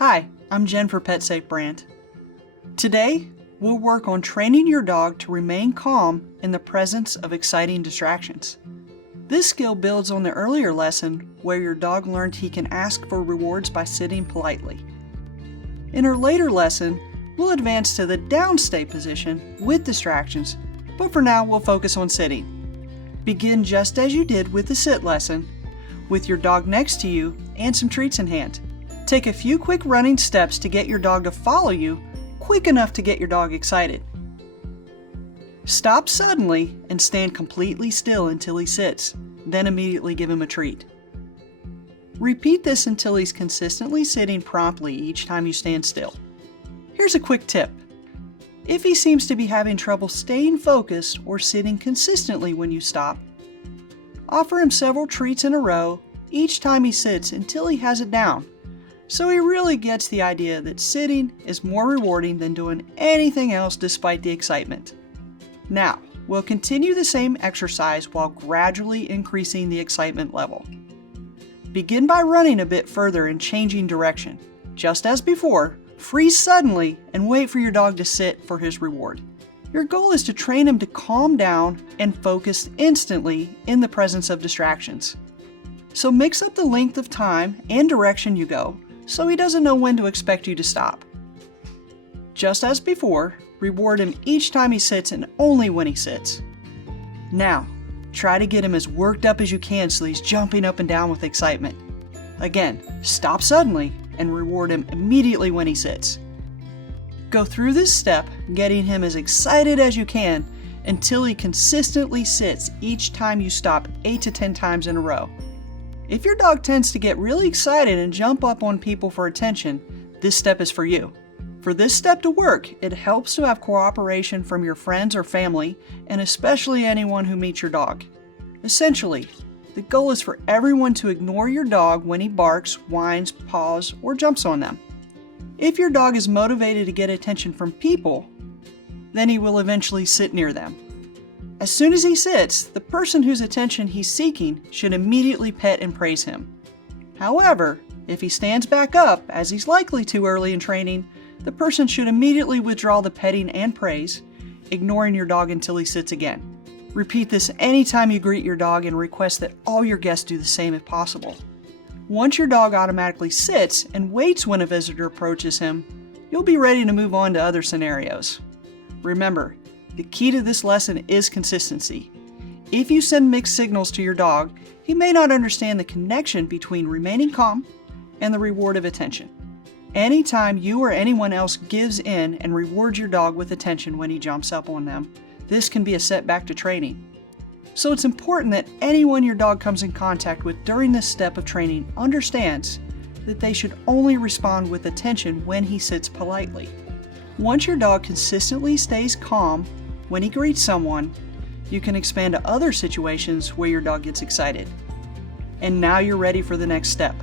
Hi, I'm Jen for PetSafe brand. Today, we'll work on training your dog to remain calm in the presence of exciting distractions. This skill builds on the earlier lesson where your dog learned he can ask for rewards by sitting politely. In our later lesson, we'll advance to the downstay position with distractions, but for now we'll focus on sitting. Begin just as you did with the sit lesson, with your dog next to you and some treats in hand. Take a few quick running steps to get your dog to follow you, quick enough to get your dog excited. Stop suddenly and stand completely still until he sits, then immediately give him a treat. Repeat this until he's consistently sitting promptly each time you stand still. Here's a quick tip. If he seems to be having trouble staying focused or sitting consistently when you stop, offer him several treats in a row each time he sits until he has it down, so he really gets the idea that sitting is more rewarding than doing anything else despite the excitement. Now, we'll continue the same exercise while gradually increasing the excitement level. Begin by running a bit further and changing direction. Just as before, freeze suddenly and wait for your dog to sit for his reward. Your goal is to train him to calm down and focus instantly in the presence of distractions. So mix up the length of time and direction you go, so he doesn't know when to expect you to stop. Just as before, reward him each time he sits and only when he sits. Now, try to get him as worked up as you can so he's jumping up and down with excitement. Again, stop suddenly and reward him immediately when he sits. Go through this step, getting him as excited as you can until he consistently sits each time you stop 8 to 10 times in a row. If your dog tends to get really excited and jump up on people for attention, this step is for you. For this step to work, it helps to have cooperation from your friends or family, and especially anyone who meets your dog. Essentially, the goal is for everyone to ignore your dog when he barks, whines, paws, or jumps on them. If your dog is motivated to get attention from people, then he will eventually sit near them. As soon as he sits, the person whose attention he's seeking should immediately pet and praise him. However, if he stands back up, as he's likely to early in training, the person should immediately withdraw the petting and praise, ignoring your dog until he sits again. Repeat this anytime you greet your dog and request that all your guests do the same if possible. Once your dog automatically sits and waits when a visitor approaches him, you'll be ready to move on to other scenarios. Remember, the key to this lesson is consistency. If you send mixed signals to your dog, he may not understand the connection between remaining calm and the reward of attention. Anytime you or anyone else gives in and rewards your dog with attention when he jumps up on them, this can be a setback to training. So it's important that anyone your dog comes in contact with during this step of training understands that they should only respond with attention when he sits politely. Once your dog consistently stays calm when he greets someone, you can expand to other situations where your dog gets excited. And now you're ready for the next step.